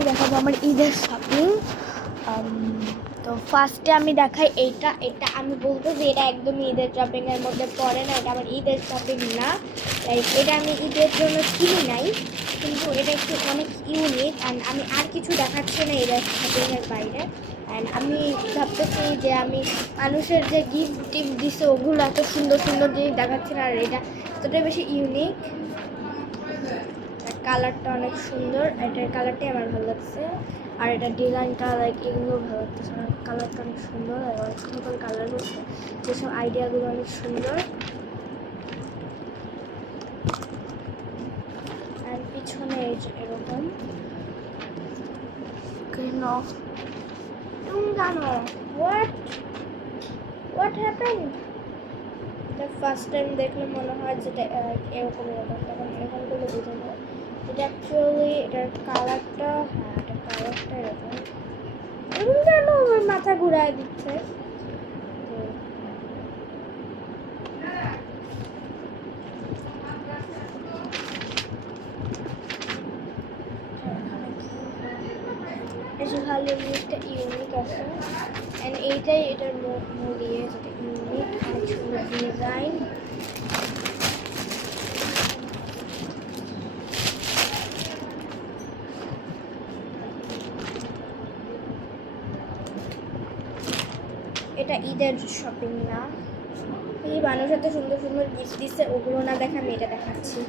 আমি দেখাবো আমার ঈদের শপিং। তো ফার্স্টে আমি দেখাই এটা আমি বলবো যে এটা একদমই ঈদের শপিংয়ের মধ্যে পড়ে না, এটা আমার ঈদের শপিং না। লাইক এটা আমি ঈদের জন্য কিনি নাই, কিন্তু এটা একটু অনেক ইউনিক অ্যান্ড আমি আর কিছু দেখাচ্ছি না ঈদের শপিংয়ের বাইরে। অ্যান্ড আমি ভাবতেছি যে আমি মানুষের যে গিফট টিফট দিছে ওগুলো এত সুন্দর সুন্দর জিনিস দেখাচ্ছি না, আর এটা এতটাই বেশি ইউনিক। কালারটা অনেক সুন্দর, এটার কালারটাই আমার ভালো লাগছে, আর এটা ডিজাইনটা লাইক এগুলো ভালো লাগতেছে। কালারটা অনেক সুন্দর আর অনেক সুন্দর কালার হচ্ছে, যেসব আইডিয়াগুলো অনেক সুন্দর। আর পিছনে এই যে এরকম কেন জানো হোয়াট হ্যাপেন। ফার্স্ট টাইম দেখলে মনে হয় যেটা এরকম এরকম, তখন এরকম করলে বুঝে যায় এটা অ্যাকচুয়ালি এটার কালারটা, হ্যাঁ এটার কালারটা এরকম। এরকম কেন আমার মাথা ঘুরায় দিচ্ছে। ভালো জিনিসটা ইউনিক আছে, অ্যান্ড এইটাই এটার মূল ইয়ে, যেটা ইউনিক অনেক সুন্দর ডিজাইন। এটা ঈদের শপিং না, এই মানুষ এত সুন্দর সুন্দর গিফট দিচ্ছে, ওগুলো না দেখা আমি এটা দেখাচ্ছি।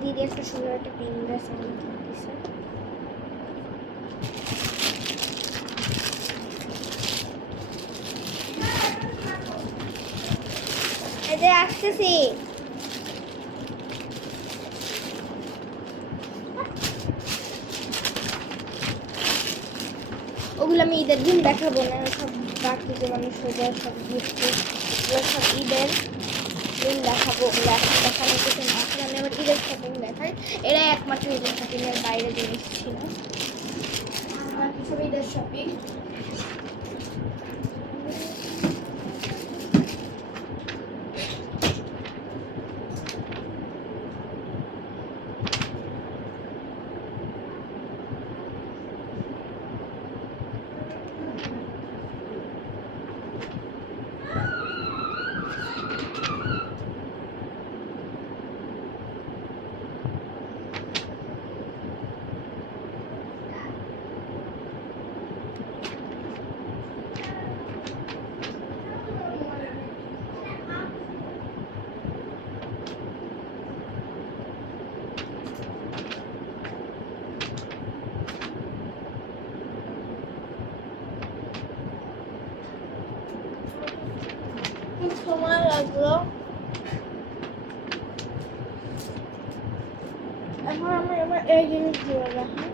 দিদি একটা সুন্দর একটা পিন ড্রেস আমাকে দিচ্ছে। এদের আসতেছি, ওগুলো আমি ঈদের দিন দেখাবো না, সব বাকি যে মানুষ সোজা সব গিফট ওগুলো সব ঈদের দিন দেখাবো। ওগুলো এখন দেখানো কিছু না, এখন আমি আমার ঈদের শপিং দেখাই। এরাই একমাত্র ঈদের শপিংয়ের বাইরে জিনিস ছিল, আমার সব ঈদের শপিং। সময় লাগলো, এখন আমি আমার এই জিনিসগুলো রাখি।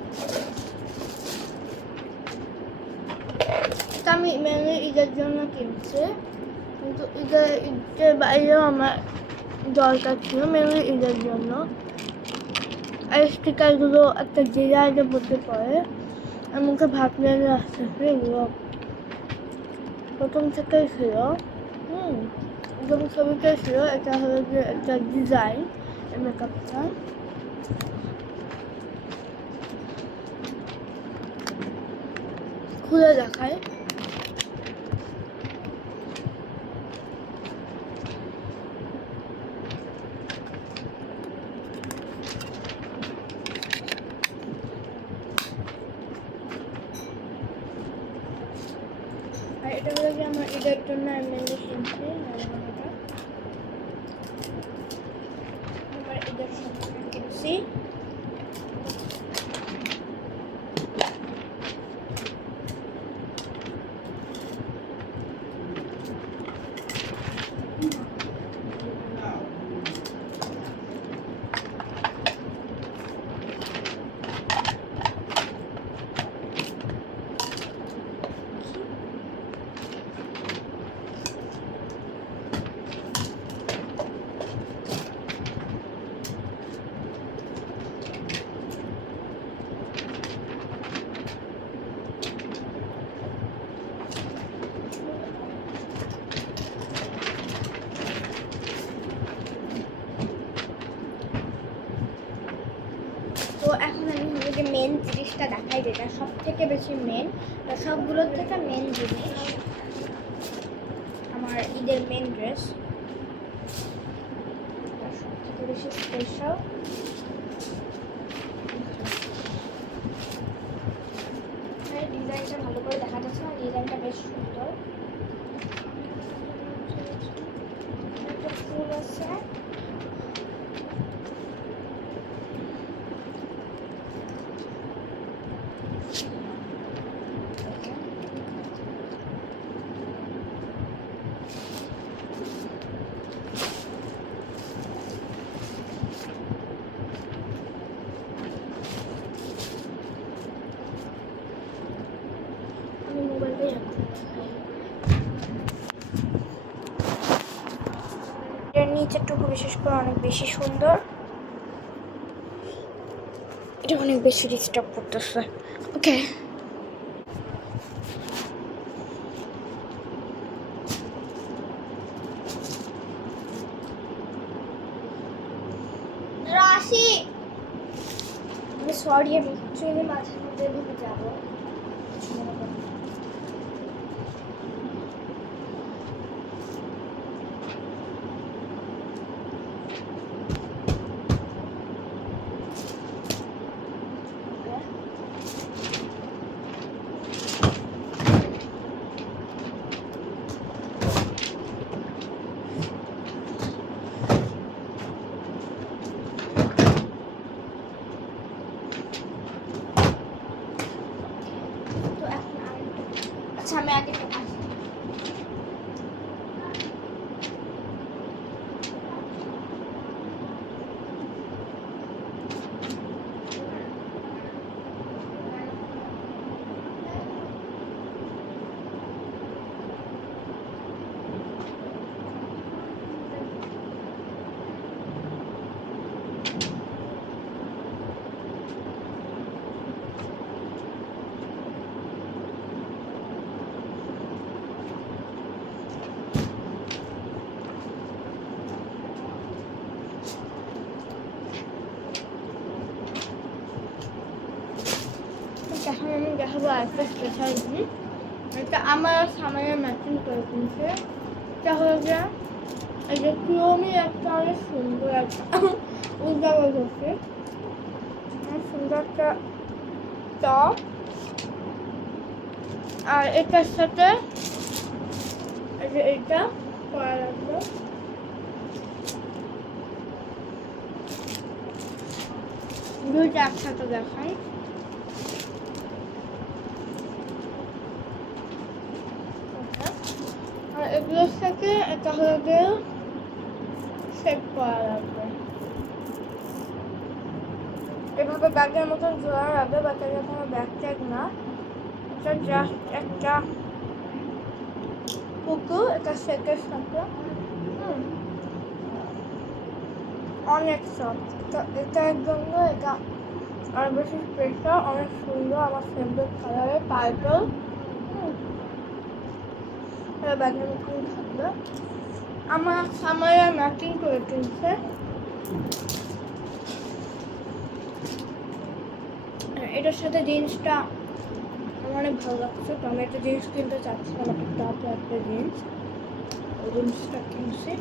আমি মেনলি ঈদের জন্য কিনছি, কিন্তু ঈদের বাইরেও আমার দরকার ছিল, মেনলি ঈদের জন্য। এই স্টিকারগুলো একটা ডিজাইনের মধ্যে পড়ে, আর মুখে ভাবলে আসতেছে এগুলো প্রথম থেকেই ছিল। একদম ছবিতে ছিল, এটা হলো যে একটা ডিজাইন এই মেকআপটা। খুলে দেখায়, আর এটা হলো যে আমার ঈদের জন্য আমি কিনছি। আমার ঈদের শপিং কিনছি। তো এখন আমি আপনাকে মেন জিনিসটা দেখাই, যেটা সব থেকে বেশি মেন, সবগুলোর থেকে মেন জিনিস, আমার ঈদের মেন ড্রেস, সব থেকে বেশি স্পেশাল। ডিজাইনটা ভালো করে দেখা যাচ্ছে না, ডিজাইনটা বেশ সুন্দর, একটা ফুল আছে, এর নিচেরটুকু বিশেষ করে অনেক বেশি সুন্দর, এটা অনেক বেশি ডিস্টার্ব করতেছে। ওকে, রাশি, আমি সরি, আমি অ্যাকচুয়ালি মাঝে মধ্যে ভুলে যাবো। আচ্ছা, আমি আগে এখন আমি দেখাবো একটা স্পেশাল জিনিস, এটা আমার সামনে ম্যাচিং করে কিনছে, এটা হলো যে এই যে ক্রোমি একটা অনেক সুন্দর একটা উল্টা হচ্ছে, সুন্দর একটা টপ, আর এটার সাথে এই যে এটা পরা লাগবে, দুইটা একসাথে দেখাই। আর এগুলোর সাথে এটা হলো সেট করা লাগবে, এভাবে ব্যাগের মতন জোড়া রাখবে, বাট এটা কোনো ব্যাগ ট্যাগ না, এটা জাস্ট একটা কুকু, এটা সেটের সাথে অনেক সফট, এটা একদম এটা আর বেশি স্পেশাল, অনেক সুন্দর, আমার ফেভারিট কালারের পার্পল, ব্যাগের মতন থাকবে, আমার সামনে ম্যাচিং করে কিনছে। এটার সাথে জিন্সটা আমার অনেক ভালো লাগছে, তো আমি একটা জিন্স কিনতে চাচ্ছিলাম, একটা টপ একটা জিন্স, ওই জিন্সটা কিনছি।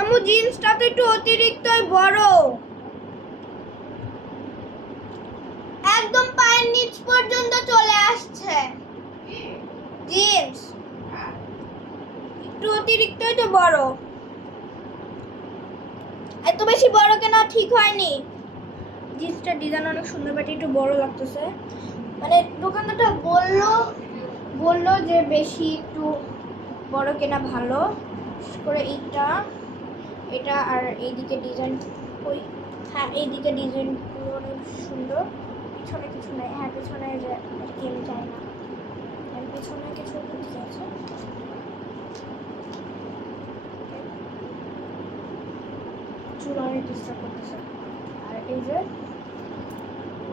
আমার জিন্সটা তো একটু অতিরিক্তই বড়, একদম পায়ের নিচ পর্যন্ত চলে আসছে, জিন্স একটু অতিরিক্তই তো বড়, এত বেশি বড় কেনা ঠিক হয়নি। জিন্সটার ডিজাইন অনেক সুন্দর, বাট একটু বড় লাগতেছে, মানে দোকানদারটা বললো যে বেশি একটু বড় কেনা ভালো, বিশেষ করে এটা আর এইদিকে ডিজাইন, ওই হ্যাঁ এইদিকে ডিজাইনগুলো অনেক সুন্দর, পিছনে কিছু নেই, হ্যাঁ পিছনে যে কেউ যায় না, পিছনে কিছু বুঝতে আছে, চুল অনেক ডিস্টার্ব করতেছে, আর এই যে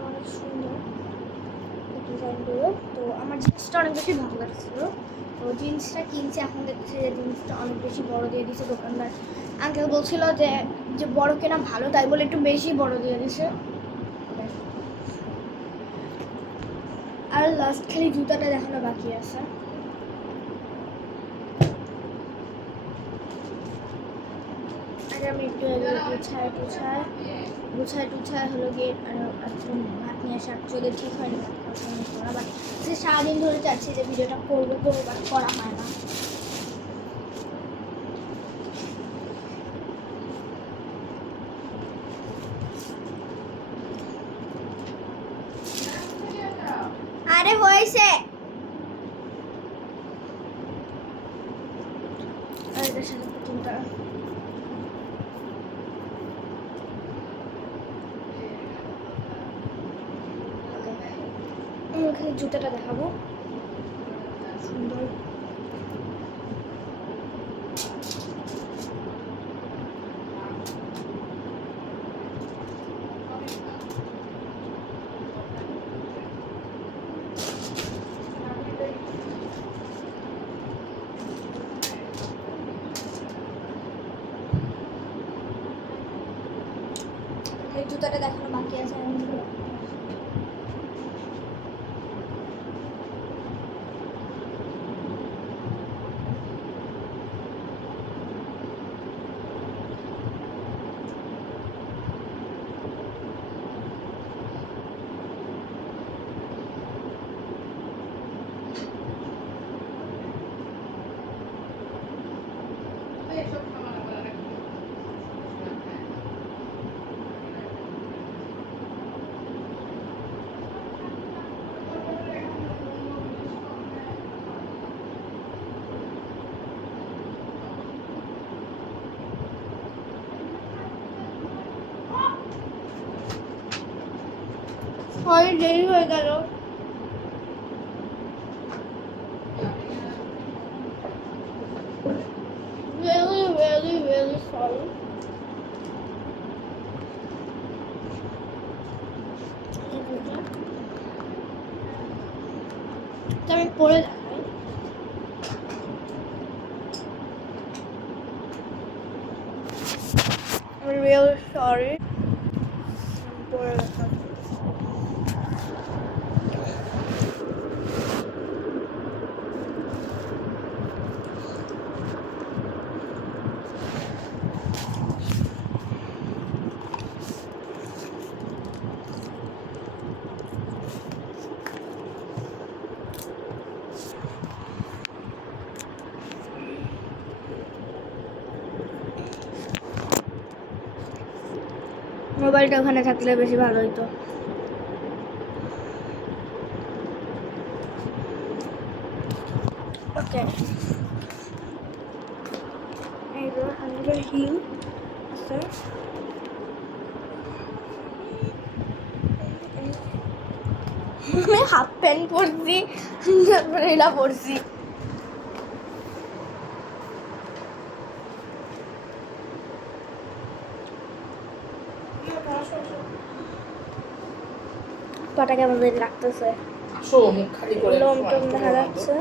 অনেক সুন্দর ডিজাইনগুলো। তো আমার জিন্সটা অনেক বেশি ভালো লাগছিল, তো জিন্সটা কিনছি। এখন দেখছি যে জিন্সটা অনেক বেশি বড় দিয়ে দিছে দোকানদার। আঙ্কেল বলছিল যে বড় কেনা ভালো, তাই বলে একটু বেশি বড় দিয়ে দিছে। আর লাস্ট খালি জুতাটা দেখানো বাকি আছে। আগে আমি একটু গুছায় হলো গিয়ে ভাত নিয়ে আসা চলে ঠিক হয়নি, করা বাট সে সারাদিন ধরে চাচ্ছি যে ভিডিওটা করবো বাট করা হয় না। আরে হয়েছে এটার সাথে প্রথমটা ওখানে জুতাটা দেখাবো সুন্দর। এই জুতাটা দেখানো বাকি আছে। অনেক দেরি হয়ে গেল। Really sorry. আমি পরে দেখাই। I'm really sorry. আমি পরে দেখাই। মোবাইলটা ওখানে থাকলে বেশি ভালো হতো। ওকে, এই যে আমাদের হিল আছে। আমি হাফ প্যান্ট পরছি, তারপরে এটা পরছি। পাটা কেমন লাগতেছে, লোম টোম দেখা যাচ্ছে।